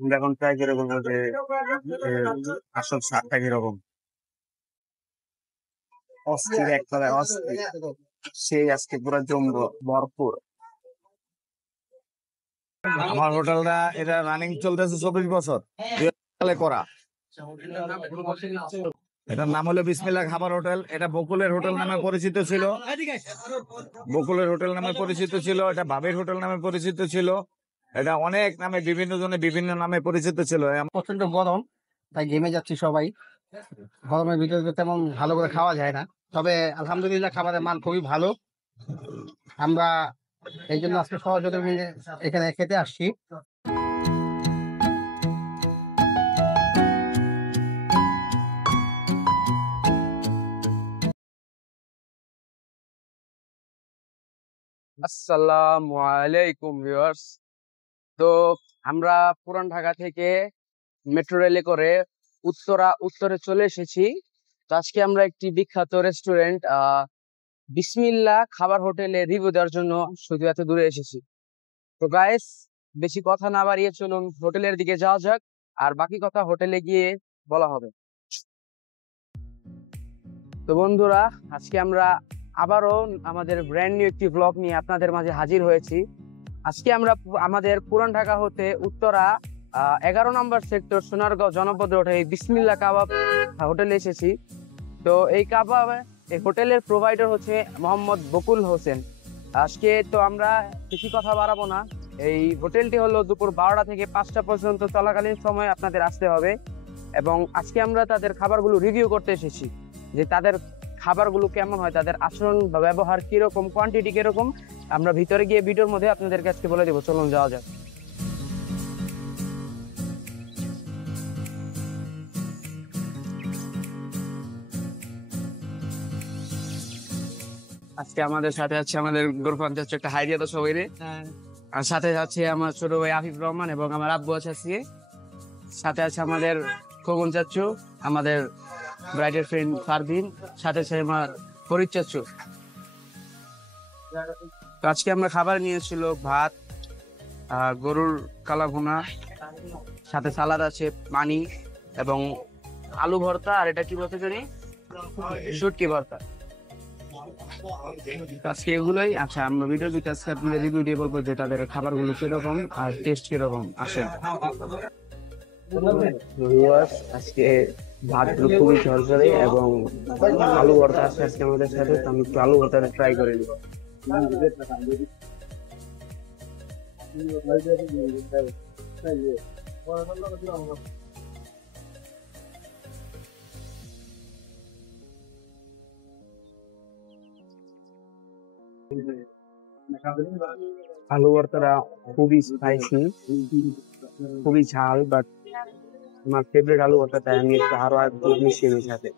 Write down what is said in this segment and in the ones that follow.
আমরা এখন ট্রাই করে বলবো যে আসল স্বাদটা কিরকম। অস্থির এক তলায় অস্থির, সেই আজকে পুরো জমবো ভরপুর। আমার হোটেলটা এটা রানিং চলতেছে 24 বছর, 2000 সালে করা। এটার নাম হলো বিসমিল্লাহ খাবার হোটেল। এটা বকুলের হোটেল নামে পরিচিত ছিল, বকুলের হোটেল নামে পরিচিত ছিল, এটা বাবের হোটেল নামে পরিচিত ছিল, এটা অনেক নামে বিভিন্ন জনে বিভিন্ন নামে পরিচিত ছিল। প্রচন্ড গরম, তাই ঘেমে যাচ্ছি সবাই। গরমের ভিতরে তো তেমন ভালো করে খাওয়া যায় না, তবে আলহামদুলিল্লাহ খাবারের মান খুবই ভালো। আমরা এই জন্য আজকে সহযোগী মিলে এখানে খেতে আসছি। আসসালামু আলাইকুম ভিউয়ার্স। তো আমরা পুরান ঢাকা থেকে মেট্রো রেলে করে উত্তরে চলে এসেছি। তো আজকে আমরা একটি বিখ্যাত রেস্টুরেন্ট বিসমিল্লাহ খাবার হোটেলে রিভিউ দেওয়ার জন্য শুধু এত দূরে এসেছি। তো গাইস, বেশি কথা না বাড়িয়ে চলুন হোটেলের দিকে যাওয়া যাক, আর বাকি কথা হোটেলে গিয়ে বলা হবে। তো বন্ধুরা, আজকে আমরা আবারও আমাদের ব্র্যান্ড নিউ একটি ব্লগ নিয়ে আপনাদের মাঝে হাজির হয়েছি। আজকে আমরা আমাদের পুরান ঢাকা হতে উত্তরা 11 নম্বর সেক্টর সোনারগাঁও জনপদ রোডে এই বিসমিল্লাহ কাবাব হোটেলে এসেছি। তো এই হোটেলের প্রোভাইডার হচ্ছে মোহাম্মদ বকুল হোসেন। আজকে তো আমরা বেশি কথা বাড়াবো না। এই হোটেলটি হলো দুপুর 12টা থেকে 5টা পর্যন্ত চলাকালীন সময় আপনাদের আসতে হবে, এবং আজকে আমরা তাদের খাবারগুলো রিভিউ করতে এসেছি যে তাদের খাবারগুলো কেমন হয়, তাদের আচরণ বা ব্যবহার কিরকম, কোয়ান্টিটি কিরকম। আমরা ভিতরে গিয়ে ভিডিওর মধ্যে আপনাদের কাছে বলে দেবো। চলুন যাওয়া যাক। আজকে আমাদের সাথে আছে আমাদের গোরফান চাচ্ছু, একটা হাইরিয়া তো সবাই রে, আর সাথে আছে আমার ছোট ভাই আফিফ রহমান এবং আমার আব্বু আছে আজকে। সাথে আছে আমাদের খোকন চাচ্ছু, আমাদের ব্রাইডের ফ্রেন্ড ফারদিন, সাথে আছে আমার ফরিদ চাচ্ছু। তো আজকে আমরা খাবার নিয়েছিল ভাত, গরুর কালা ভুনা, সাথে সালাদ আছে, পানি এবং আলু ভর্তা, আর এটা কি বলতে জানি, শুটকি ভর্তা। আজকে এগুলোই। আচ্ছা, আমরা ভিডিও দিতে আজকে আপনাদের রিভিউ দিয়ে বলবো যে তাদের খাবারগুলো কিরকম আর টেস্ট কিরকম আসে। আজকে ভাতগুলো খুবই ঝরঝরে এবং আলু ভর্তা আছে আজকে আমাদের সাথে। তো আমি একটু আলু ভর্তাটা ট্রাই করে নিব। আলু ভর্তাটা খুবই স্পাইসি, খুবই ঝাল, বাট আমার ফেভারিট আলু ভর্তা, তাই আমি একটু আরো একটু মিশিয়ে নিই সাথে।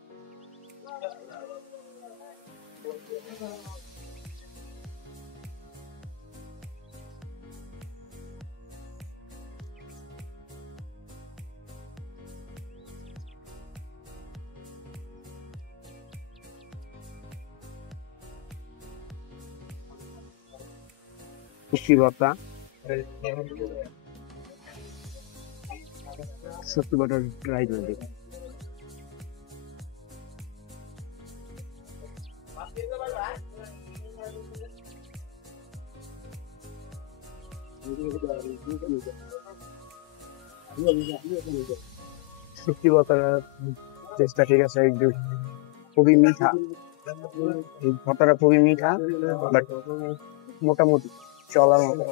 শুটকি ভর্তা, শুটকি ভর্তা ট্রাই করে দেখি। শুটকি ভর্তার টেস্টটা ঠিক আছে, একটু খুবই মিঠা, এই ভর্তাটা খুবই মিঠা, বাট মোটামুটি চলার মতো।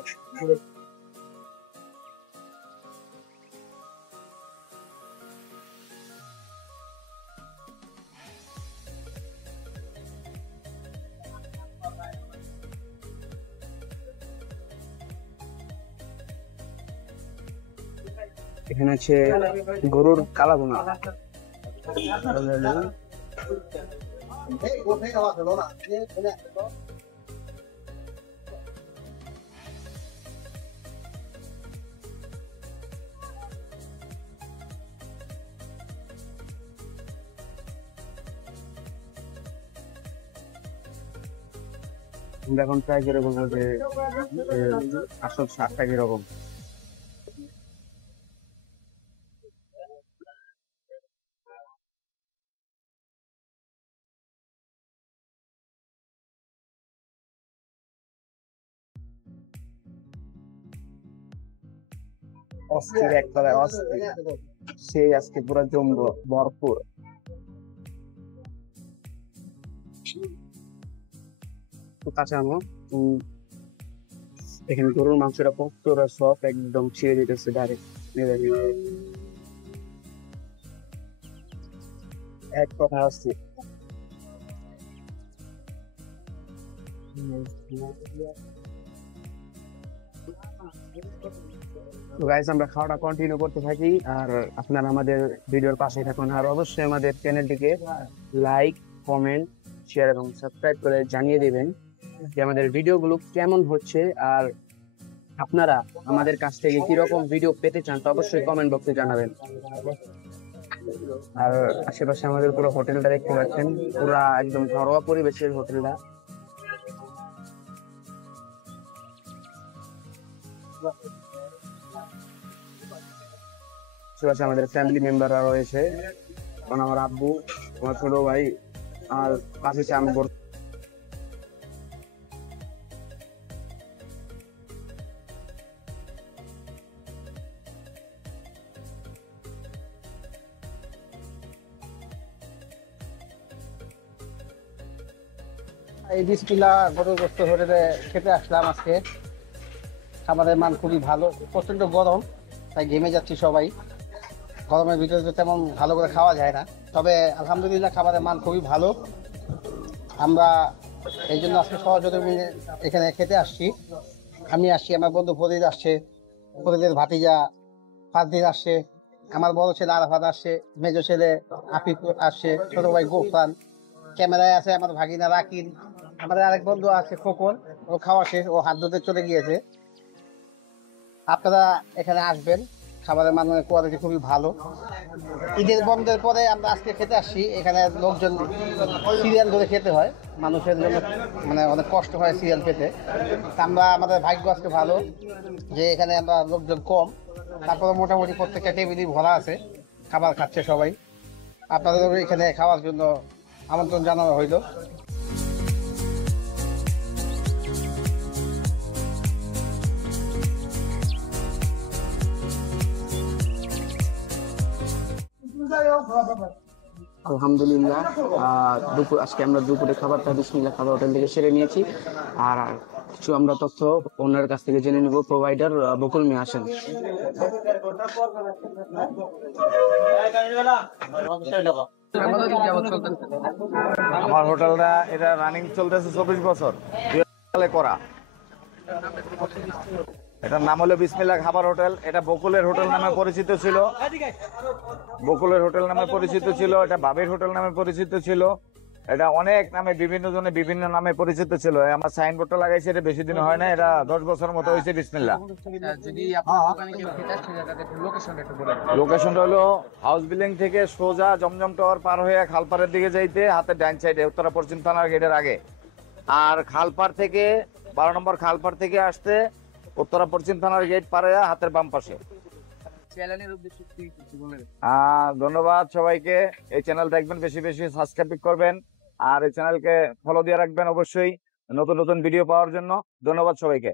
এখানে আছে গরুর কালা ভুনা, আমরা এখন ট্রাই করে বলবো যে আসল স্বাদটা কিরকম। অস্থির এক তলায় অস্থির সেই আজকে পুরো জমবো ভরপুর। কাঁচা আম এখানে গরুর মাংসটা পুরো সব একদম ছিঁড়ে দিতেছে ডাইরেক্ট এক কথা আসছে। তো গাইস আমরা খাওয়াটা কন্টিনিউ করতে থাকি আর আপনারা আমাদের ভিডিওর পাশে থাকুন আর অবশ্যই আমাদের চ্যানেলটিকে লাইক কমেন্ট শেয়ার এবং সাবস্ক্রাইব করে জানিয়ে দিবেন যে আমাদের ভিডিওগুলো কেমন হচ্ছে আর আপনারা আমাদের কাছ থেকে কিরকম ভিডিও পেতে চান তো অবশ্যই কমেন্ট বক্সে জানাবেন। আর আশেপাশে আমাদের পুরো হোটেলটা দেখতে পাচ্ছেন, পুরা একদম ঘরোয়া পরিবেশের হোটেলটা। আশেপাশে আমাদের ফ্যামিলি মেম্বাররা রয়েছে, কারণ আমার আব্বু, আমার ছোট ভাই আর পাশে আমি। এই বিসমিল্লাহ গরুর গোশত হোটেলে খেতে আসলাম আজকে। খাবারের মান খুবই ভালো, প্রচন্ড গরম তাই ঘেমে যাচ্ছি সবাই। গরমের ভিতরে তো তেমন ভালো করে খাওয়া যায় না, তবে আলহামদুলিল্লাহ খাবারের মান খুবই ভালো। আমরা এই জন্য আজকে সহযোগী মিলে এখানে খেতে আসছি। আমি আসছি, আমার বন্ধু ফরিদ আসছে, ফরিদের ভাতিজা ফারদিন আসছে, আমার বড় ছেলে আরাফাত আসছে, মেজো ছেলে আফিফ আসছে, ছোট ভাই গোফান, ক্যামেরায় আছে আমার ভাগিনা রাকিন, আমাদের আরেক বন্ধু আছে খোকন, ও খাওয়া শেষ, ও হাত ধুতে চলে গিয়েছে। আপনারা এখানে আসবেন, খাবারের মান কোয়ালিটি খুবই ভালো। ঈদের বন্ধের পরে আমরা আজকে খেতে আসছি। এখানে লোকজন সিরিয়াল ধরে খেতে হয়, মানুষের জন্য মানে অনেক কষ্ট হয় সিরিয়াল পেতে। আমরা আমাদের ভাগ্য আজকে ভালো যে এখানে আমরা লোকজন কম, তারপরে মোটামুটি প্রত্যেকটা টেবিলই ভরা আছে, খাবার খাচ্ছে সবাই। আপনাদের এখানে খাওয়ার জন্য আমন্ত্রণ জানানো হইল। আলহামদুলিল্লাহ দুপুর আজকে আমরা দুপুরে খাবারটা বিসমিল্লাহ খাবার হোটেল থেকে সেরে নিয়েছি। আর কিছু আমরা তথ্য ওনার কাছ থেকে জেনে নেব। প্রোভাইডার বকুল মিয়া আসেন। আমার হোটেলটা এটা রানিং চলতেছে 24 বছর সালে করা। এটার নাম হলো বিসমিল্লাহ খাবার হোটেল। এটা বকুলের হোটেল নামে পরিচিত ছিল, বকুলের হোটেল নামে পরিচিত ছিল, এটা বাবির হোটেল নামে পরিচিত ছিল, এটা অনেক নামে বিভিন্ন জনে বিভিন্ন নামে পরিচিত ছিল। আমার সাইনবোর্ডটা লাগাইছে, এটা বেশি দিন হয় না, এটা 10 বছর মতো হয়েছে। বিসমিল্লাহ। লোকেশনটা হলো হাউস বিল্ডিং থেকে সোজা জমজম টাওয়ার পার হয়ে খালপাড়ের দিকে যাইতে হাতের ডাইন সাইডে উত্তরা পশ্চিম থানার গেটের আগে। আর খালপাড় থেকে 12 নম্বর খালপাড় থেকে আসতে উত্তরা পশ্চিম থানার গেট পার হয়ে হাতের বাম পাশে। ধন্যবাদ সবাইকে। এই চ্যানেল দেখবেন, বেশি বেশি সাবস্ক্রাইব করবেন আর এই চ্যানেলকে ফলো দিয়ে রাখবেন অবশ্যই নতুন নতুন ভিডিও পাওয়ার জন্য। ধন্যবাদ সবাইকে।